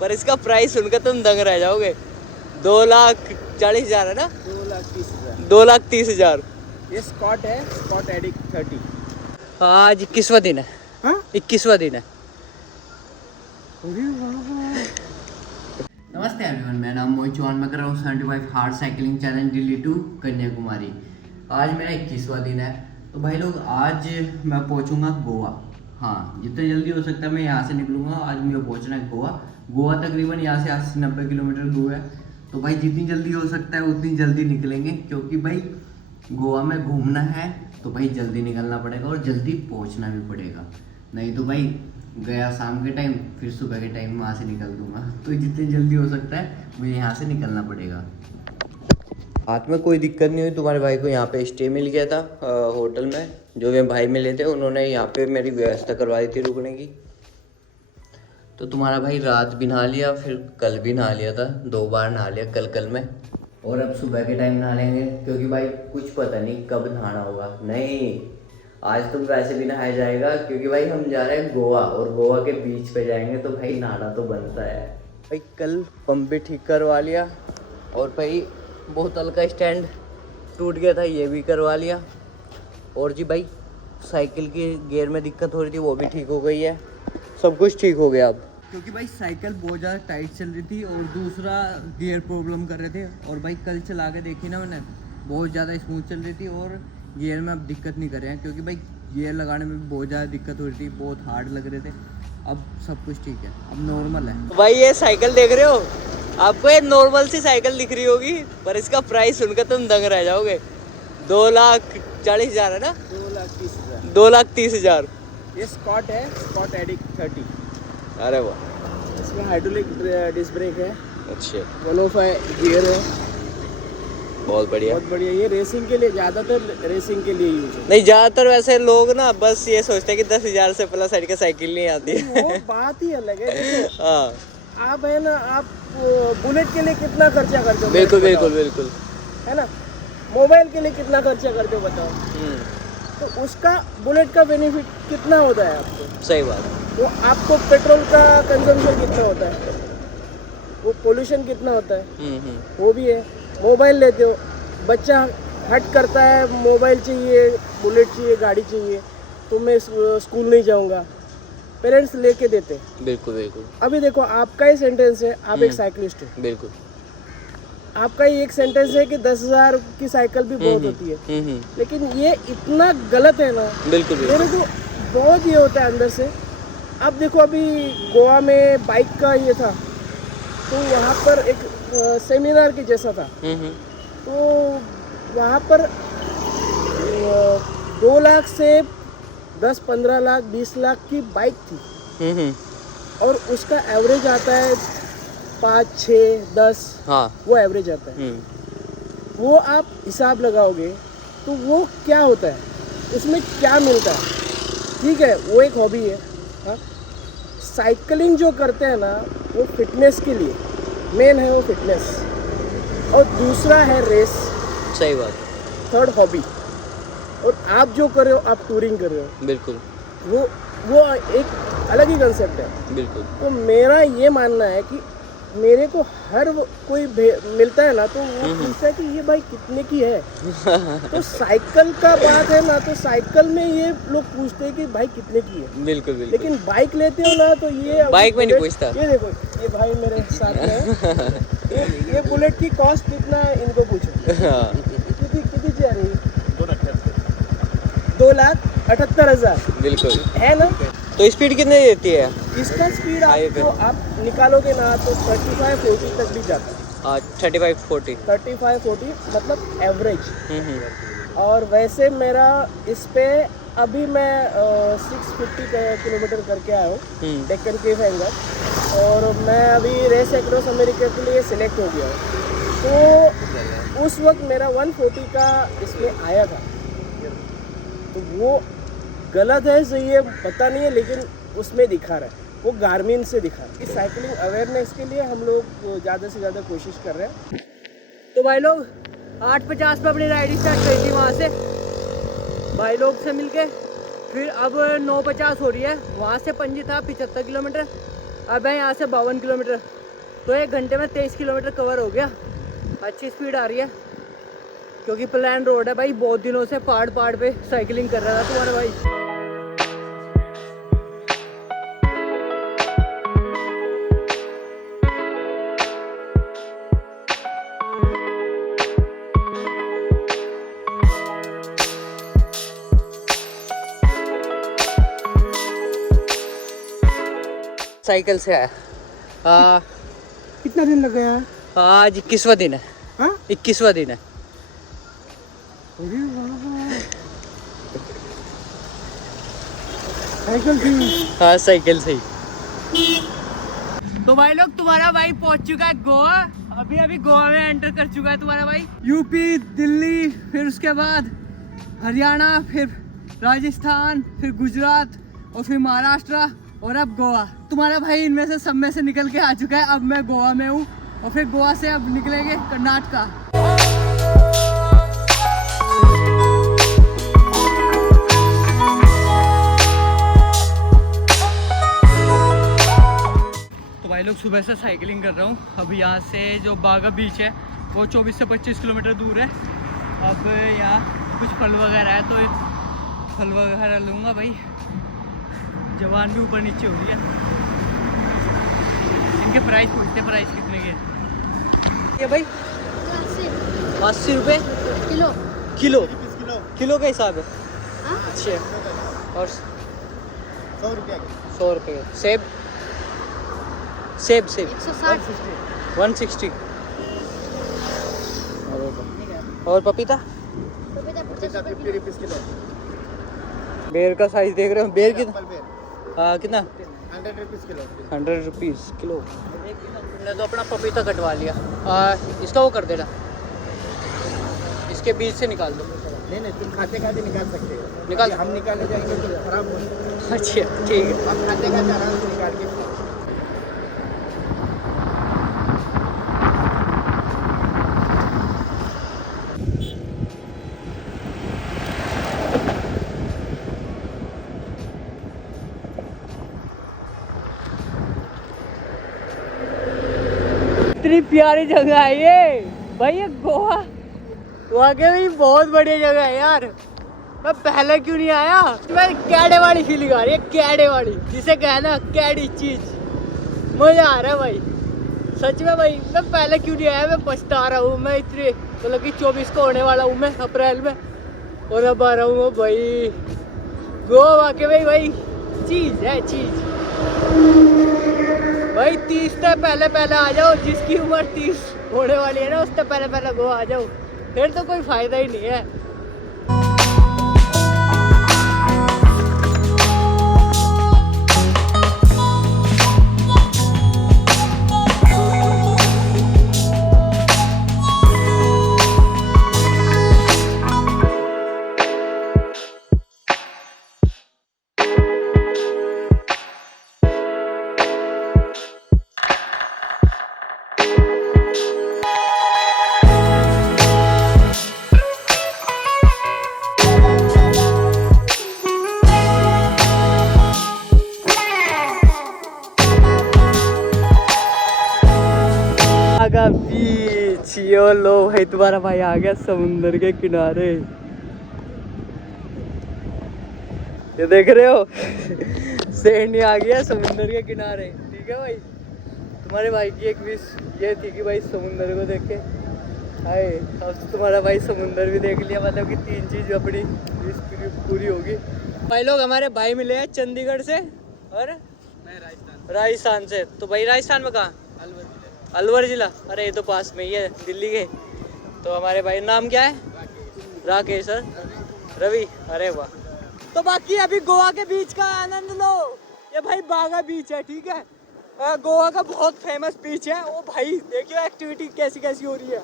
पर इसका प्राइस सुनकर तुम दंग रह जाओगे। 2,40,000 है ना? 2,30,000। 2,30,000। ये स्कॉट है, स्कॉट एडिक्ट 30। आज 21वां दिन है। हाँ? 21वां दिन है। नमस्ते एवरीवन, मेरा नाम मोहित चौहान। मैं कर रहा हूँ 75 hard cycling challenge Delhi to Kanyakumari. आज मेरा 21वां दिन है। तो भाई लोग, आज मैं पहुँचूँगा गोवा। हाँ, जितना जल्दी हो सकता है मैं यहाँ से निकलूँगा। आज मुझे पहुँचना है गोवा। गोवा तकरीबन यहाँ से 80-90 किलोमीटर दूर है। तो भाई जितनी जल्दी हो सकता है उतनी जल्दी निकलेंगे, क्योंकि भाई गोवा में घूमना है तो भाई जल्दी निकलना पड़ेगा और जल्दी पहुँचना भी पड़ेगा। नहीं तो भाई गया शाम के टाइम, फिर सुबह के टाइम वहाँ से निकल दूंगा। तो जितनी जल्दी हो सकता है मुझे यहाँ से निकलना पड़ेगा। हाथ में कोई दिक्कत नहीं हुई। तुम्हारे भाई को यहाँ पे स्टे मिल गया था होटल में। जो वे भाई मिले थे उन्होंने यहाँ पे मेरी व्यवस्था करवाई थी रुकने की। तो तुम्हारा भाई रात भी नहा लिया, फिर कल भी नहा लिया था। 2 बार नहा लिया कल में। और अब सुबह के टाइम नहा लेंगे, क्योंकि भाई कुछ पता नहीं कब नहाना होगा। नहीं, आज तो वैसे भी नहाया जाएगा, क्योंकि भाई हम जा रहे हैं गोवा और गोवा के बीच पे जाएंगे, तो भाई नहाना तो बनता है। भाई कल पंप भी ठीक करवा लिया, और भाई बोतल का स्टैंड टूट गया था, ये भी करवा लिया। और जी भाई साइकिल की गियर में दिक्कत हो रही थी, वो भी ठीक हो गई है। सब कुछ ठीक हो गया अब। क्योंकि भाई साइकिल बहुत ज़्यादा टाइट चल रही थी और दूसरा गियर प्रॉब्लम कर रहे थे। और भाई कल चला के देखी ना मैंने, बहुत ज़्यादा स्मूथ चल रही थी और गियर में अब दिक्कत नहीं कर रहे हैं। क्योंकि भाई गियर लगाने में भी बहुत ज़्यादा दिक्कत हो रही थी, बहुत हार्ड लग रहे थे। अब सब कुछ ठीक है, अब नॉर्मल है। भाई ये साइकिल देख रहे हो, आपको ये नॉर्मल सी साइकिल दिख रही होगी, पर इसका प्राइस सुनकर तुम दंग रह जाओगे। 2,40,000 है ना? 2,30,000। 2,30,000। ये स्कॉट है, स्कॉट एडिक्ट 30। अरे वाह, इसमें हाइड्रोलिक डिस्क ब्रेक है, अच्छे, 105 गियर है, बहुत बढ़िया। बहुत बढ़िया। ये रेसिंग के लिए, ज़्यादातर रेसिंग के लिए यूज है। नहीं, ज़्यादातर वैसे लोग ना बस ये सोचते हैं कि 10,000 से प्लस साइड का साइकिल नहीं आती है। वो बात ही अलग है। देखो, हाँ, आप है ना, आप बुलेट के लिए कितना खर्चा करते हो? बिल्कुल बताओ। बिल्कुल बिल्कुल। है ना, मोबाइल के लिए कितना खर्चा करते हो बताओ। तो उसका बुलेट का बेनिफिट कितना होता है आपको? सही बात। वो आपको पेट्रोल का कंजम्पशन कितना होता है, वो पोल्यूशन कितना होता है, वो भी है। मोबाइल लेते हो, बच्चा हट करता है, मोबाइल चाहिए, बुलेट चाहिए, गाड़ी चाहिए, तो मैं स्कूल नहीं जाऊंगा, पेरेंट्स लेके देते हैं। बिल्कुल बिल्कुल अभी देखो, आपका ही सेंटेंस है, आप एक साइकिलिस्ट हो, बिल्कुल। आपका ही एक सेंटेंस है कि 10,000 की साइकिल भी बहुत होती है। लेकिन ये इतना गलत है ना, बिल्कुल मेरे बिल्कुल। को बहुत ये होता है अंदर से। अब देखो, अभी गोवा में बाइक का ये था, तो वहाँ पर एक सेमिनार के जैसा था। तो वहाँ पर 2 लाख से 10-15 लाख 20 लाख की बाइक थी, और उसका एवरेज आता है 5, 6, 10। हाँ, वो एवरेज आता है। वो आप हिसाब लगाओगे तो वो क्या होता है, उसमें क्या मिलता है। ठीक है, वो एक हॉबी है। हाँ, साइकिलिंग जो करते हैं ना, वो फिटनेस के लिए मेन है, वो फिटनेस। और दूसरा है रेस, सही बात। Third hobby. और आप जो कर रहे हो, आप टूरिंग कर रहे हो, बिल्कुल वो एक अलग ही कंसेप्ट है। बिल्कुल। तो मेरा ये मानना है कि मेरे को हर कोई मिलता है ना, तो वो पूछता है कि ये भाई कितने की है। तो साइकिल का बात है ना, तो साइकिल में ये लोग पूछते हैं कि भाई कितने की है। बिल्कुल बिल्कुल। लेकिन बाइक लेते हो ना, तो ये बाइक में नहीं पूछता। ये देखो, ये भाई मेरे साथ में है, ये बुलेट की कॉस्ट कितना है इनको पूछो। हाँ, कितनी जा रही है? 2,78,000 बिल्कुल है ना। तो स्पीड कितने देती है? इसका स्पीड हाईवे आपको आप निकालोगे ना, तो 35-40 तक भी जाता है। 35-40। 35-40 मतलब एवरेज। और वैसे मेरा इस पे अभी मैं 650 किलोमीटर करके आया हूँ डेक्कन केव हैंगर। और मैं अभी रेस एक्रॉस अमेरिका के लिए सिलेक्ट हो गया हूँ। तो उस वक्त मेरा 140 का इसमें आया था। तो वो गलत है, सही है, पता नहीं है, लेकिन उसमें दिखा रहा है, वो गार्मिन से दिखा रहा है। इस साइकिलिंग अवेयरनेस के लिए हम लोग ज़्यादा से ज़्यादा कोशिश कर रहे हैं। तो भाई लोग 8:50 पे अपनी राइड स्टार्ट करी थी वहाँ से, भाई लोग से मिलके। फिर अब 9:50 हो रही है। वहाँ से पणजी था 75 किलोमीटर, अब है यहाँ से 52 किलोमीटर, तो 1 घंटे में 23 किलोमीटर कवर हो गया। अच्छी स्पीड आ रही है क्योंकि प्लान रोड है भाई। बहुत दिनों से पहाड़ पे साइकिलिंग कर रहा था तुम्हारा भाई। साइकिल से आया। कितना दिन लग गया है? आज 21वां दिन है। हाँ? 21वां दिन है। साइकिल थी? हाँ साइकिल से ही। तो भाई लोग तुम्हारा भाई पहुंच चुका है गोवा। अभी गोवा में एंटर कर चुका है तुम्हारा भाई। यूपी, दिल्ली, फिर उसके बाद हरियाणा, फिर राजस्थान, फिर गुजरात और फिर महाराष्ट्र और अब गोवा। तुम्हारा भाई इनमें से सब में से निकल के आ चुका है। अब मैं गोवा में हूँ और फिर गोवा से अब निकलेंगे कर्नाटका। तो भाई लोग सुबह से साइकिलिंग कर रहा हूँ। अब यहाँ से जो बागा बीच है वो 24 से 25 किलोमीटर दूर है। अब यहाँ कुछ फल वगैरह है तो फल वगैरह लूँगा भाई। जवान भी ऊपर नीचे हो रही है। इनके प्राइस पूछते, प्राइस कितने के ये भाई? 80 रुपये किलो। किलो का हिसाब है? अच्छा। और 100 रुपये। सेब 160। और पपीता? 50 रुपीस किलो। बेर का साइज देख रहे हो? बेर कितना? कितना? 100 रुपीस किलो। 100 rupees kilo. हमने तो अपना पपीता कटवा लिया। इसका वो कर देना, इसके बीज से निकाल दो। नहीं तुम खाते खाते निकाल सकते हो। निकाल। हम निकालने जाएंगे तो खराब होगा। अच्छा ठीक है। हम खाते खाते आराम से निकाल के। इतनी प्यारी जगह है ये भाई। ये गोवा वाकई में बहुत बढ़िया जगह है यार। मैं पहले क्यों नहीं आया? मैं कैडे वाली फीलिंग आ रही है, कैडे वाली, जिसे कहना कैडी चीज। मजा आ रहा है भाई सच में भाई। मैं पहले क्यों नहीं आया? मैं पछता रहा हूँ। मैं इतने मतलब कि 24 को होने वाला हूँ मैं अप्रैल में, और अब आ रहा हूँ भाई। गोवा वाकई में भाई चीज है चीज भाई। 30 से पहले आ जाओ। जिसकी उम्र 30 होने वाली है ना, उससे पहले गोवा आ जाओ, फिर तो कोई फायदा ही नहीं है। बागा बीच। यो लो भाई तुम्हारा भाई आ गया समुंदर के किनारे। ये देख रहे हो सैंडी आ गया समुंदर के किनारे। ठीक है भाई। तुम्हारे भाई की एक विश ये थी कि भाई समुंदर को देख के हाय। अब तुम्हारा भाई समुंदर भी देख लिया, मतलब कि 3 चीज अपनी विश पूरी होगी। भाई लोग हमारे भाई मिले हैं चंडीगढ़ से और मैं राजस्थान से। तो भाई राजस्थान में कहाँ? अलवर जिला। अरे ये तो पास में ही है दिल्ली के। तो हमारे भाई नाम क्या है? राकेश सर, रवि। अरे वाह। तो बाकी अभी गोवा के बीच का आनंद लो। ये भाई बागा बीच है, ठीक है। गोवा का बहुत फेमस बीच है। ओ भाई देखियो एक्टिविटी कैसी कैसी हो रही है।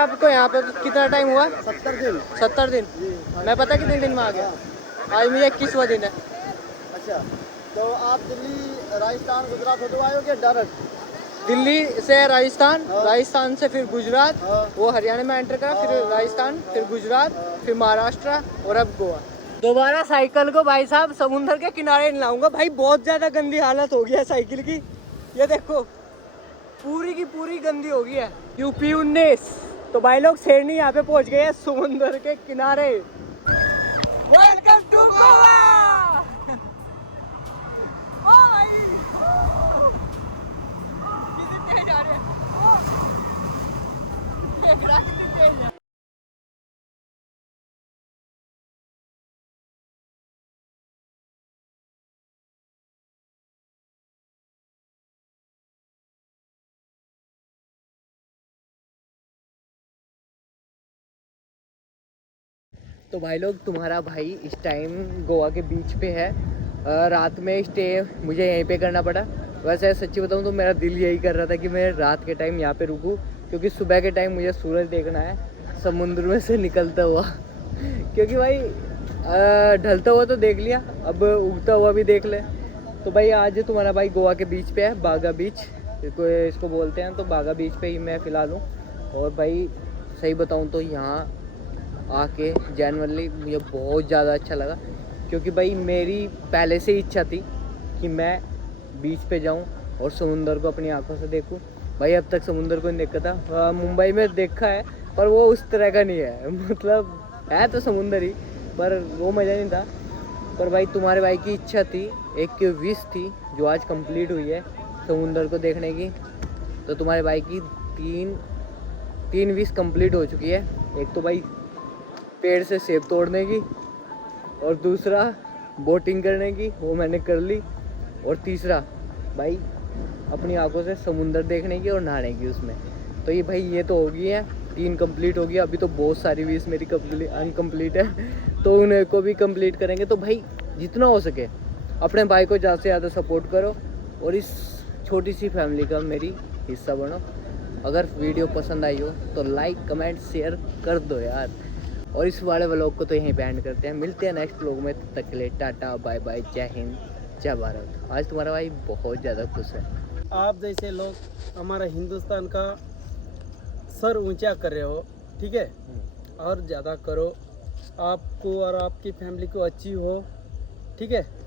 आपको यहाँ पे कितना टाइम हुआ? 70 दिन। 70 दिन। मैं पता कितने दिन में आ गया? आज मुझे 21वां दिन है। अच्छा, तो आप दिल्ली राजस्थान गुजरात होते हुए आए हो क्या डायरेक्ट? दिल्ली से राजस्थान, हाँ। राजस्थान से फिर गुजरात, हाँ। वो हरियाणा में एंटर करा, फिर हाँ। राजस्थान, फिर गुजरात, फिर महाराष्ट्र और अब गोवा। दोबारा साइकिल को भाई साहब समुंदर के किनारे लाऊंगा। भाई बहुत ज़्यादा गंदी हालत हो गई है साइकिल की, ये देखो पूरी की पूरी गंदी हो गई है। यूपी 19। तो भाई लोग शेरनी यहाँ पे पहुँच गए हैं समुंदर के किनारे। Welcome to Goa. तो भाई लोग तुम्हारा भाई इस टाइम गोवा के बीच पे है। रात में स्टे मुझे यहीं पे करना पड़ा। वैसे सच्ची बताऊँ तो मेरा दिल यही कर रहा था कि मैं रात के टाइम यहाँ पे रुकूँ, क्योंकि सुबह के टाइम मुझे सूरज देखना है समुद्र में से निकलता हुआ। क्योंकि भाई ढलता हुआ तो देख लिया, अब उगता हुआ भी देख ले। तो भाई आज तुम्हारा भाई गोवा के बीच पे है, बागा बीच इसको बोलते हैं। तो बागा बीच पे ही मैं फ़िलहाल हूँ। और भाई सही बताऊँ तो यहाँ आके जेन्युइनली मुझे बहुत ज़्यादा अच्छा लगा, क्योंकि भाई मेरी पहले से ही इच्छा थी कि मैं बीच पे जाऊं और समुंदर को अपनी आंखों से देखूं। भाई अब तक समुंदर को नहीं देखा था, मुंबई में देखा है पर वो उस तरह का नहीं है। मतलब है तो समुंदर ही, पर वो मज़ा नहीं था। पर भाई तुम्हारे भाई की इच्छा थी, एक विश थी जो आज कंप्लीट हुई है समुंदर को देखने की। तो तुम्हारे भाई की तीन विश कंप्लीट हो चुकी है। एक तो भाई पेड़ से सेब तोड़ने की, और दूसरा बोटिंग करने की, वो मैंने कर ली। और तीसरा भाई अपनी आंखों से समुंदर देखने की और नहाने की उसमें। तो ये भाई ये तो हो गई है, 3 कंप्लीट हो गई। अभी तो बहुत सारी विश मेरी अनकम्प्लीट है, तो उन्हें को भी कंप्लीट करेंगे। तो भाई जितना हो सके अपने भाई को ज़्यादा से ज़्यादा सपोर्ट करो और इस छोटी सी फैमिली का मेरी हिस्सा बनो। अगर वीडियो पसंद आई हो तो लाइक कमेंट शेयर कर दो यार। और इस वाले व्लॉग को तो यहीं पे एंड करते हैं। मिलते हैं नेक्स्ट व्लॉग में, तब तक के लिए टाटा बाय बाय, जय हिंद जय भारत। आज तुम्हारा भाई बहुत ज़्यादा खुश है। आप जैसे लोग हमारा हिंदुस्तान का सर ऊंचा कर रहे हो, ठीक है, और ज़्यादा करो, आपको और आपकी फैमिली को अच्छी हो, ठीक है।